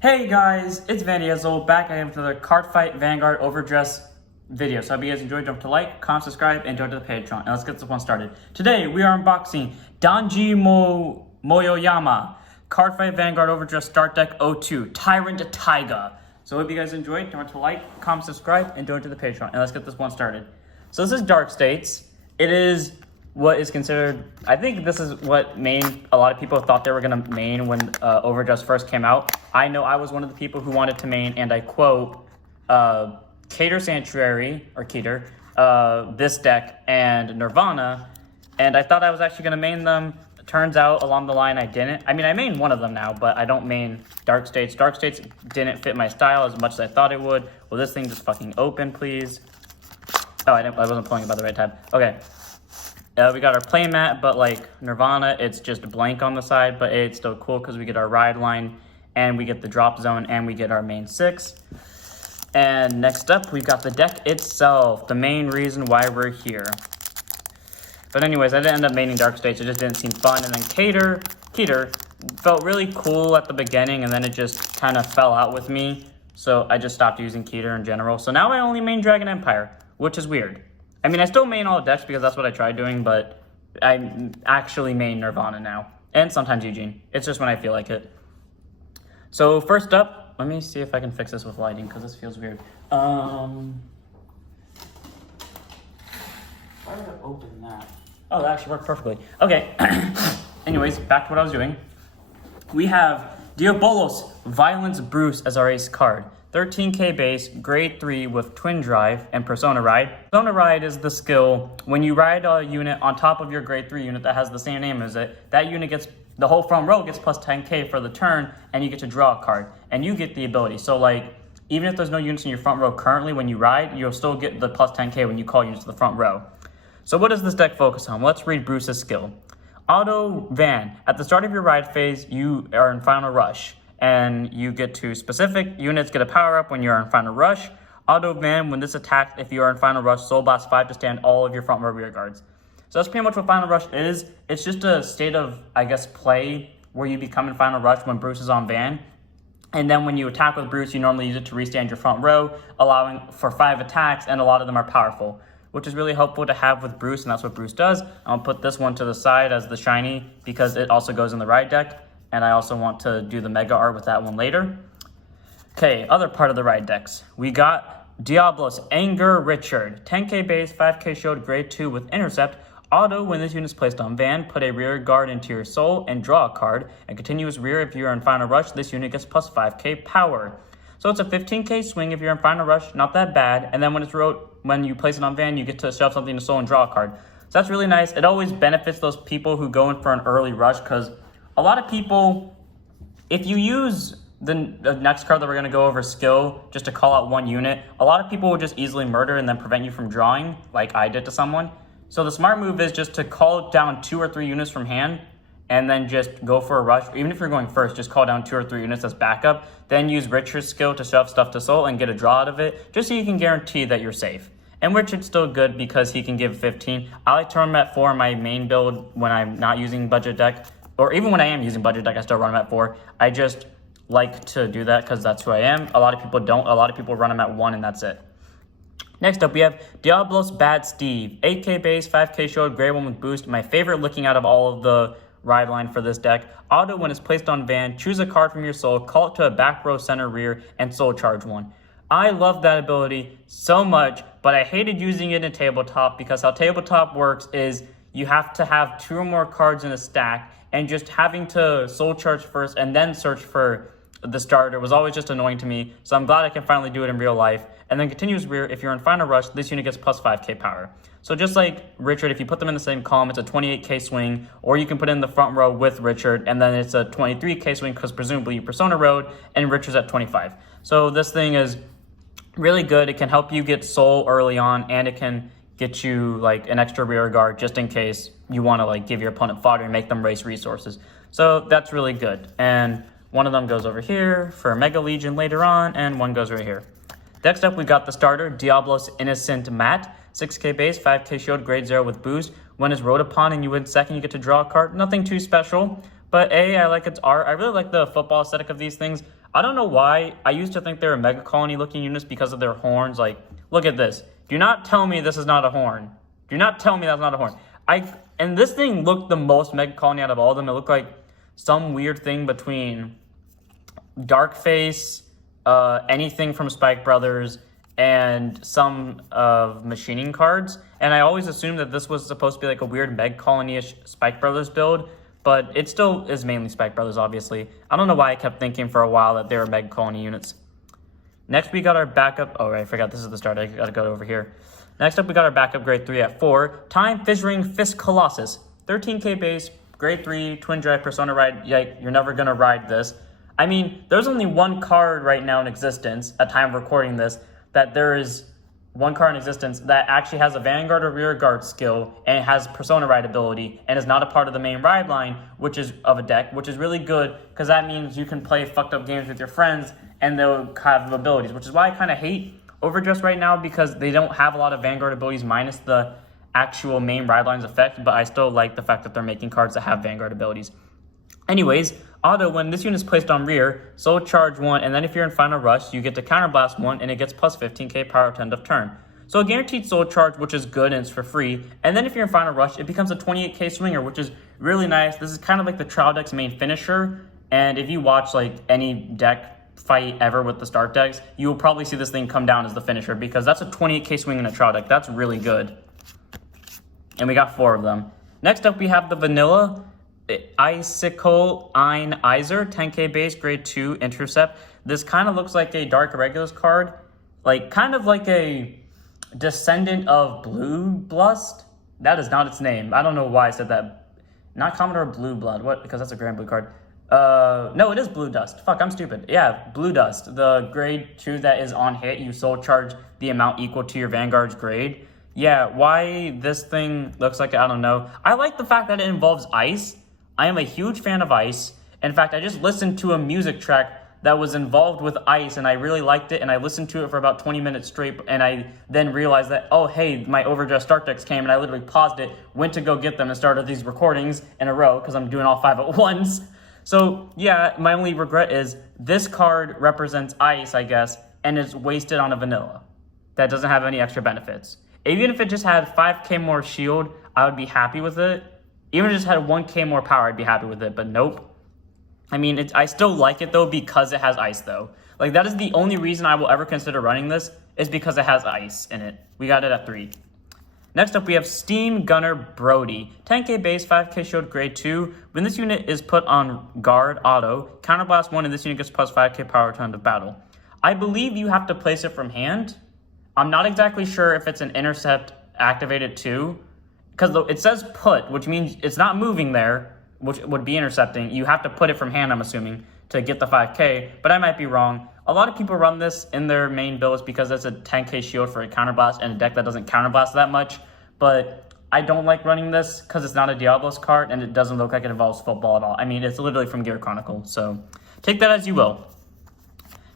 Hey guys, it's Van Diesel back again with another Card Fight Vanguard Overdress video. So I hope you guys enjoyed. Don't forget to like, comment, subscribe, and donate to the Patreon. And let's get this one started. Today we are unboxing Danji Momoyama Card Fight Vanguard Overdress Start Deck 02 Tyrant Taiga. So I hope you guys enjoyed. Don't forget to like, comment, subscribe, and donate to the Patreon. And let's get this one started. So this is Dark States. It is what is considered, I think this is what a lot of people thought they were going to main when Overdress first came out. I know I was one of the people who wanted to main, and I quote, Cater Sanctuary, or Keter, this deck, and Nirvana, and I thought I was actually going to main them. Turns out along the line I didn't. I mean, I main one of them now, but I don't main Dark States. Dark States didn't fit my style as much as I thought it would. Will this thing just fucking open, please? Oh, I wasn't pulling it by the right tab. Okay. We got our playmat, but like Nirvana, it's just blank on the side, but it's still cool because we get our ride line, and we get the drop zone, and we get our main 6. And next up, we've got the deck itself, the main reason why we're here. But anyways, I didn't end up maining Dark States, it just didn't seem fun. And then Keter felt really cool at the beginning, and then it just kind of fell out with me. So I just stopped using Keter in general. So now I only main Dragon Empire, which is weird. I mean, I still main all decks because that's what I tried doing, but I actually main Nirvana now. And sometimes Eugene. It's just when I feel like it. So first up, let me see if I can fix this with lighting because this feels weird. Why did I open that? Oh, that actually worked perfectly. Okay. Anyways, back to what I was doing. We have Diabolos Violence Bruce as our ace card. 13k base, grade 3 with Twin Drive and Persona Ride. Persona Ride is the skill when you ride a unit on top of your grade 3 unit that has the same name as it. That unit gets, the whole front row gets plus 10k for the turn, and you get to draw a card. And you get the ability. So like, even if there's no units in your front row currently when you ride, you'll still get the plus 10k when you call units to the front row. So what does this deck focus on? Let's read Bruce's skill. Auto Van. At the start of your ride phase, you are in Final Rush, and you get to specific units get a power up when you're in Final Rush. Auto Van, when this attacks, if you are in Final Rush, Soul Blast 5 to stand all of your front row rear guards. So that's pretty much what Final Rush is. It's just a state of, I guess, play where you become in Final Rush when Bruce is on Van. And then when you attack with Bruce, you normally use it to restand your front row, allowing for 5 attacks, and a lot of them are powerful, which is really helpful to have with Bruce, and that's what Bruce does. I'll put this one to the side as the shiny because it also goes in the ride deck. And I also want to do the mega art with that one later. Okay, other part of the ride decks. We got Diablos Anger Richard. 10k base, 5k shield, grade 2 with intercept. Auto, when this unit is placed on Van, put a rear guard into your soul and draw a card. And continuous rear if you are in Final Rush, this unit gets plus 5k power. So it's a 15k swing if you're in Final Rush, not that bad. And then when you place it on Van, you get to shove something to soul and draw a card. So that's really nice. It always benefits those people who go in for an early rush because a lot of people, if you use the next card that we're going to go over, skill, just to call out one unit, a lot of people will just easily murder and then prevent you from drawing, like I did to someone. So the smart move is just to call down 2 or 3 units from hand and then just go for a rush. Even if you're going first, just call down 2 or 3 units as backup. Then use Richard's skill to shove stuff to soul and get a draw out of it, just so you can guarantee that you're safe. And Richard's still good because he can give 15. I like to run him at 4 in my main build when I'm not using budget deck. Or even when I am using budget deck, I still run them at 4. I just like to do that because that's who I am. A lot of people don't. A lot of people run them at 1 and that's it. Next up, we have Diablos Bad Steve. 8k base, 5k shield, grade 1 with boost. My favorite looking out of all of the ride line for this deck. Auto, when it's placed on Van, choose a card from your soul, call it to a back row, center, rear, and soul charge 1. I love that ability so much, but I hated using it in tabletop because how tabletop works is you have to have 2 or more cards in a stack, and just having to soul charge first and then search for the starter was always just annoying to me. So I'm glad I can finally do it in real life. And then continuous rear, if you're in Final Rush, this unit gets plus 5k power. So just like Richard, if you put them in the same column, it's a 28k swing, or you can put it in the front row with Richard, and then it's a 23k swing because presumably you Persona Road, and Richard's at 25. So this thing is really good. It can help you get soul early on, and it can get you like an extra rear guard just in case you want to like give your opponent fodder and make them race resources. So that's really good. And one of them goes over here for Mega Legion later on, and one goes right here. Next up, we got the starter, Diablos Innocent Matt. 6k base, 5k shield, grade 0 with boost. When it's rode upon and you win second, you get to draw a card. Nothing too special, but I like its art. I really like the football aesthetic of these things. I don't know why. I used to think they were Mega Colony looking units because of their horns. Like, look at this. Do not tell me this is not a horn. Do not tell me that's not a horn. And this thing looked the most Mega Colony out of all of them. It looked like some weird thing between Darkface, anything from Spike Brothers, and some of machining cards. And I always assumed that this was supposed to be like a weird Meg Colony-ish Spike Brothers build, but it still is mainly Spike Brothers, obviously. I don't know why I kept thinking for a while that they were Meg Colony units. Next, we got our backup. Oh, right, I forgot this is the start. I gotta go over here. Next up, we got our backup grade 3 at 4. Time Fissuring Fist Colossus. 13k base, grade 3, twin drive, persona ride. Yike, you're never gonna ride this. I mean, there's only one card right now in existence at time of recording this, that there is one card in existence that actually has a Vanguard or Rear Guard skill and has Persona Ride ability and is not a part of the main ride line, which is of a deck, which is really good because that means you can play fucked up games with your friends and they'll have abilities, which is why I kind of hate Overdress right now because they don't have a lot of Vanguard abilities minus the actual main ride line's effect, but I still like the fact that they're making cards that have Vanguard abilities. Anyways, auto, when this unit is placed on rear, soul charge 1, and then if you're in final rush, you get to counterblast 1, and it gets plus 15k power to end of turn. So a guaranteed soul charge, which is good and it's for free, and then if you're in final rush, it becomes a 28k swinger, which is really nice. This is kind of like the trial deck's main finisher, and if you watch like any deck fight ever with the start decks, you will probably see this thing come down as the finisher, because that's a 28k swing in a trial deck. That's really good. And we got 4 of them. Next up, we have the vanilla Icicle Ein Iser, 10k base, grade 2, intercept. This kind of looks like a Dark Regulus card, like kind of like a descendant of Blue Blust. That is not its name. I don't know why I said that. Not Commodore Blue Blood. What? Because that's a Grand Blue card. No, it is Blue Dust. Fuck, I'm stupid. Yeah, Blue Dust. The grade 2 that is on hit, you soul charge the amount equal to your Vanguard's grade. Yeah, why this thing looks like, I don't know. I like the fact that it involves ice. I am a huge fan of ice. In fact, I just listened to a music track that was involved with ice, and I really liked it, and I listened to it for about 20 minutes straight, and I then realized that, oh, hey, my Overdress start decks came, and I literally paused it, went to go get them, and started these recordings in a row, because I'm doing all 5 at once. So, yeah, my only regret is this card represents ice, I guess, and is wasted on a vanilla that doesn't have any extra benefits. Even if it just had 5k more shield, I would be happy with it. Even if it just had 1k more power, I'd be happy with it, but nope. I mean, I still like it, though, because it has ice, though. Like, that is the only reason I will ever consider running this, is because it has ice in it. We got it at 3. Next up, we have Steam Gunner Brody. 10k base, 5k shield, grade 2. When this unit is put on guard auto, counterblast 1, and this unit gets plus 5k power to end of battle. I believe you have to place it from hand. I'm not exactly sure if it's an intercept activated too, because it says put, which means it's not moving there, which would be intercepting. You have to put it from hand, I'm assuming, to get the 5k, but I might be wrong. A lot of people run this in their main builds because it's a 10k shield for a counterblast and a deck that doesn't counterblast that much, but I don't like running this because it's not a Diablos card and it doesn't look like it involves football at all. I mean, it's literally from Gear Chronicle, so take that as you will.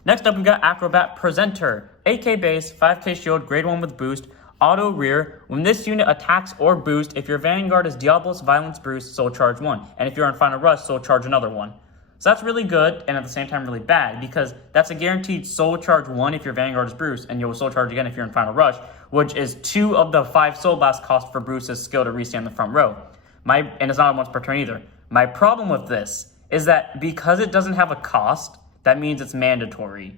Next up, we got Acrobat Presenter. 8k base, 5k shield, grade 1 with boost, auto rear. When this unit attacks or boosts, if your Vanguard is Diablos, Violence Boost, soul charge 1. And if you're on Final Rush, soul charge another 1. So that's really good and at the same time really bad because that's a guaranteed soul charge 1 if your Vanguard is Bruce, and you'll soul charge again if you're in Final Rush, which is 2 of the 5 soul blast cost for Bruce's skill to restand the front row. And it's not a once per turn either. My problem with this is that because it doesn't have a cost, that means it's mandatory.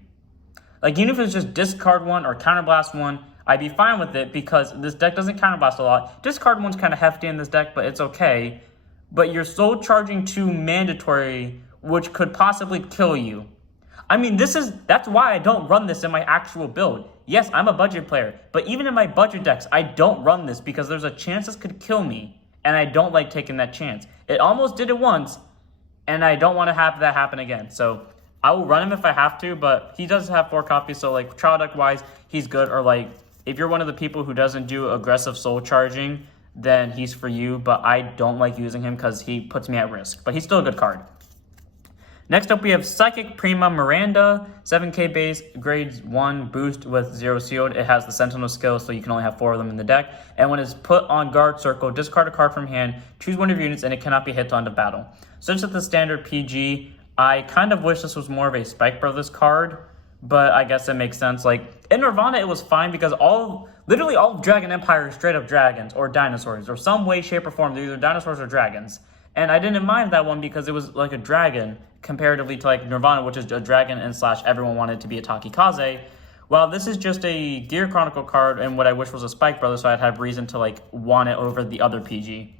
Like, even if it's just discard 1 or counterblast 1, I'd be fine with it because this deck doesn't counterblast a lot. Discard 1's kind of hefty in this deck, but it's okay. But you're soul charging 2 mandatory, which could possibly kill you. I mean, that's why I don't run this in my actual build. Yes, I'm a budget player, but even in my budget decks, I don't run this because there's a chance this could kill me, and I don't like taking that chance. It almost did it once, and I don't want to have that happen again. So I will run him if I have to, but he does have 4 copies, so like trial deck wise, he's good. Or like if you're one of the people who doesn't do aggressive soul charging, then he's for you, but I don't like using him because he puts me at risk, but he's still a good card. Next up, we have Psychic Prima Miranda, 7k base, grades 1 boost with 0 sealed. It has the Sentinel skill, so you can only have 4 of them in the deck. And when it's put on guard circle, discard a card from hand, choose one of your units, and it cannot be hit onto battle. Such that the standard PG I kind of wish this was more of a Spike Brothers card, but I guess it makes sense. Like, in Nirvana, it was fine because literally all of Dragon Empire is straight up dragons or dinosaurs, or some way, shape, or form. They're either dinosaurs or dragons. And I didn't mind that one because it was like a dragon comparatively to like Nirvana, which is a dragon and / everyone wanted to be a Takikaze. While this is just a Gear Chronicle card and what I wish was a Spike Brother, so I'd have reason to like want it over the other PG.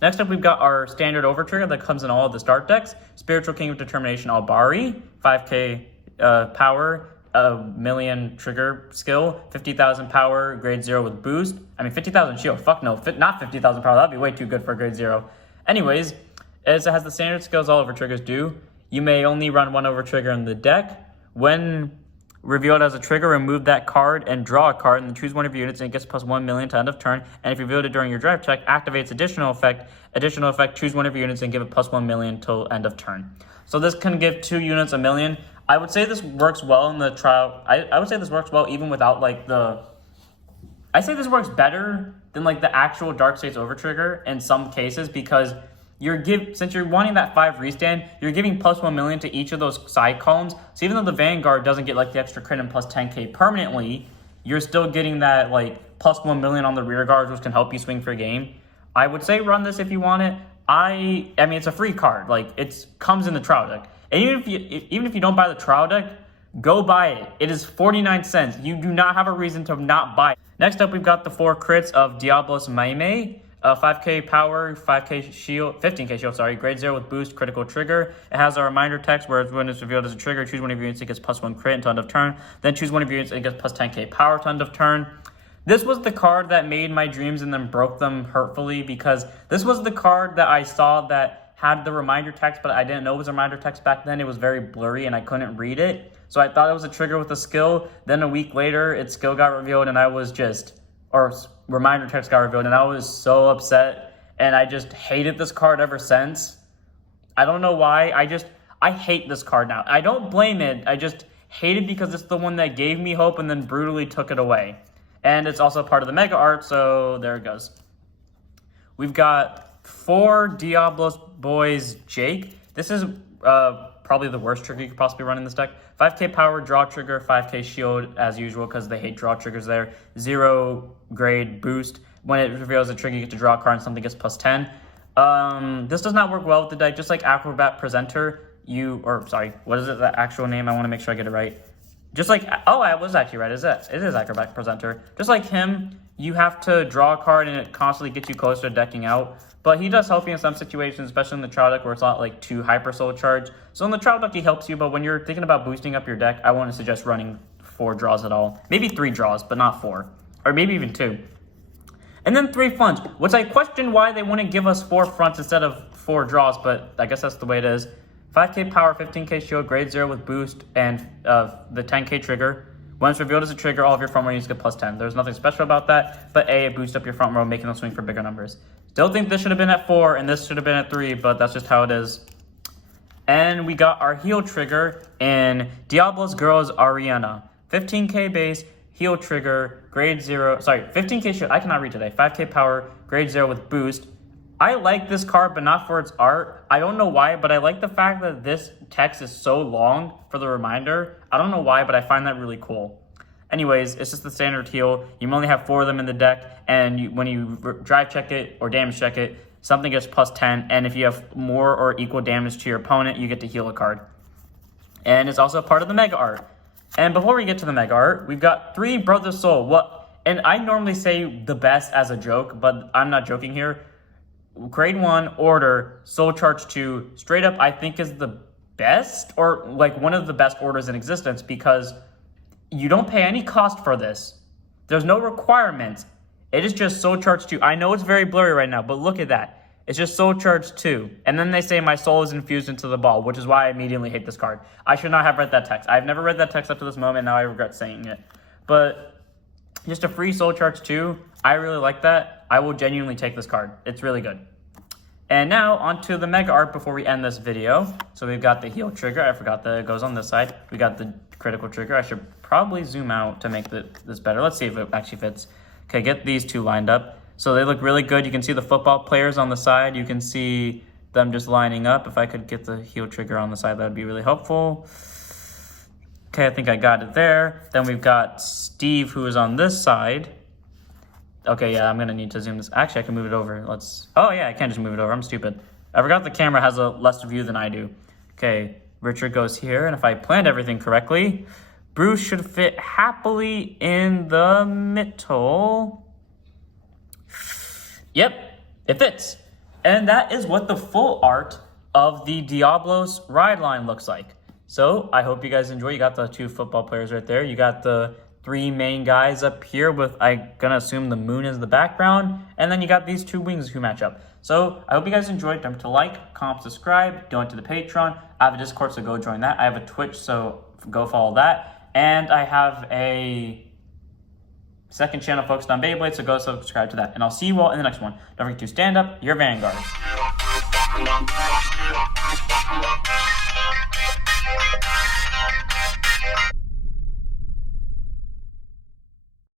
Next up, we've got our standard overtrigger that comes in all of the start decks. Spiritual King of Determination Albari, 5k power, a million trigger skill, 50,000 power, grade 0 with boost. I mean, 50,000 shield, fuck no, not 50,000 power, that'd be way too good for grade 0. Anyways, as it has the standard skills all overtriggers do, you may only run one overtrigger in the deck. When revealed as a trigger, remove that card and draw a card, and then choose one of your units, and it gets plus 1 million to end of turn. And if you revealed it during your drive check, activates additional effect. Additional effect, choose one of your units and give it plus 1 million till end of turn. So this can give 2 units a million. I would say this works well in the trial. I would say this works well even without like I say this works better than like the actual Dark States overtrigger in some cases, because since you're wanting that 5 restand, you're giving plus 1 million to each of those side columns. So even though the Vanguard doesn't get like the extra crit and plus 10k permanently, you're still getting that like plus 1 million on the rear guards, which can help you swing for game. I would say run this if you want it. I mean, it's a free card. Like, it comes in the trial deck. And even if you don't buy the trial deck, go buy it. It is 49 cents. You do not have a reason to not buy it. Next up, we've got the 4 crits of Diablos Maime. 5k power, 5k shield, 15k shield, sorry, grade 0 with boost, critical trigger. It has a reminder text where when it's revealed as a trigger, choose one of your units, it gets plus 1 crit until end of turn. Then choose one of your units, it gets plus 10k power to end of turn. This was the card that made my dreams and then broke them hurtfully, because this was the card that I saw that had the reminder text, but I didn't know it was a reminder text back then. It was very blurry and I couldn't read it. So I thought it was a trigger with a skill. Then a week later, its skill got revealed and I was reminder text got revealed, and I was so upset, and I just hated this card ever since. I don't know why. I hate this card now. I don't blame it. I just hate it because it's the one that gave me hope and then brutally took it away. And it's also part of the Mega Art, so there it goes. We've got 4 Diablos Boys Jake. This is probably the worst trigger you could possibly run in this deck. 5k power, draw trigger, 5k shield as usual because they hate draw triggers there. 0 grade boost. When it reveals a trigger, you get to draw a card and something gets plus 10. This does not work well with the deck. Just like Acrobat Presenter, what is it, the actual name? I want to make sure I get it right. Just like, I was actually right. It is Acrobat Presenter. Just like him, you have to draw a card and it constantly gets you closer to decking out. But he does help you in some situations, especially in the trial deck where it's not like too hyper soul charge. So in the trial deck, he helps you. But when you're thinking about boosting up your deck, I wouldn't suggest running 4 draws at all. Maybe 3 draws, but not 4. Or maybe even 2. And then 3 fronts, which I question why they wouldn't give us 4 fronts instead of 4 draws. But I guess that's the way it is. 5k power, 15k shield, grade 0 with boost, and the 10k trigger. When it's revealed as a trigger, all of your front row units get plus 10. There's nothing special about that, but it boosts up your front row, making them swing for bigger numbers. Still think this should have been at 4, and this should have been at 3, but that's just how it is. And we got our heal trigger in Diablos Girls Ariana. 15k base, heal trigger, grade 0, 15k shield, I cannot read today. 5k power, grade 0 with boost. I like this card, but not for its art. I don't know why, but I like the fact that this text is so long for the reminder. I don't know why, but I find that really cool. Anyways, it's just the standard heal. You only have 4 of them in the deck, and when you drive check it or damage check it, something gets plus 10, and if you have more or equal damage to your opponent, you get to heal a card. And it's also part of the Mega Art. And before we get to the Mega Art, we've got 3 Brothers Soul. And I normally say the best as a joke, but I'm not joking here. Grade 1, Order, Soul Charge 2, straight up I think is the best, or like one of the best orders in existence, because you don't pay any cost for this. There's no requirements. It is just Soul Charge 2. I know it's very blurry right now, but look at that. It's just Soul Charge 2. And then they say my soul is infused into the ball, which is why I immediately hate this card. I should not have read that text. I've never read that text up to this moment, now I regret saying it. But just a free Soul Charge 2, I really like that. I will genuinely take this card. It's really good. And now, onto the Mega Art before we end this video. So we've got the heal trigger. I forgot that it goes on this side. We got the critical trigger. I should probably zoom out to make this better. Let's see if it actually fits. Okay, get these 2 lined up. So they look really good. You can see the football players on the side. You can see them just lining up. If I could get the heal trigger on the side, that would be really helpful. Okay, I think I got it there. Then we've got Steve, who is on this side. Okay, yeah, I'm gonna need to zoom this. Actually, I can move it over. Oh yeah, I can't just move it over. I'm stupid. I forgot the camera has a less view than I do. Okay, Richard goes here, and if I planned everything correctly, Bruce should fit happily in the middle. Yep, it fits. And that is what the full art of the Diablos ride line looks like. So I hope you guys enjoy. You got the 2 football players right there. You got the 3 main guys up here with, I'm gonna assume the moon is the background. And then you got these 2 wings who match up. So I hope you guys enjoyed. Don't forget to like, comment, subscribe, donate to the Patreon. I have a Discord, so go join that. I have a Twitch, so go follow that. And I have a second channel focused on Beyblade, so go subscribe to that. And I'll see you all in the next one. Don't forget to stand up your vanguard.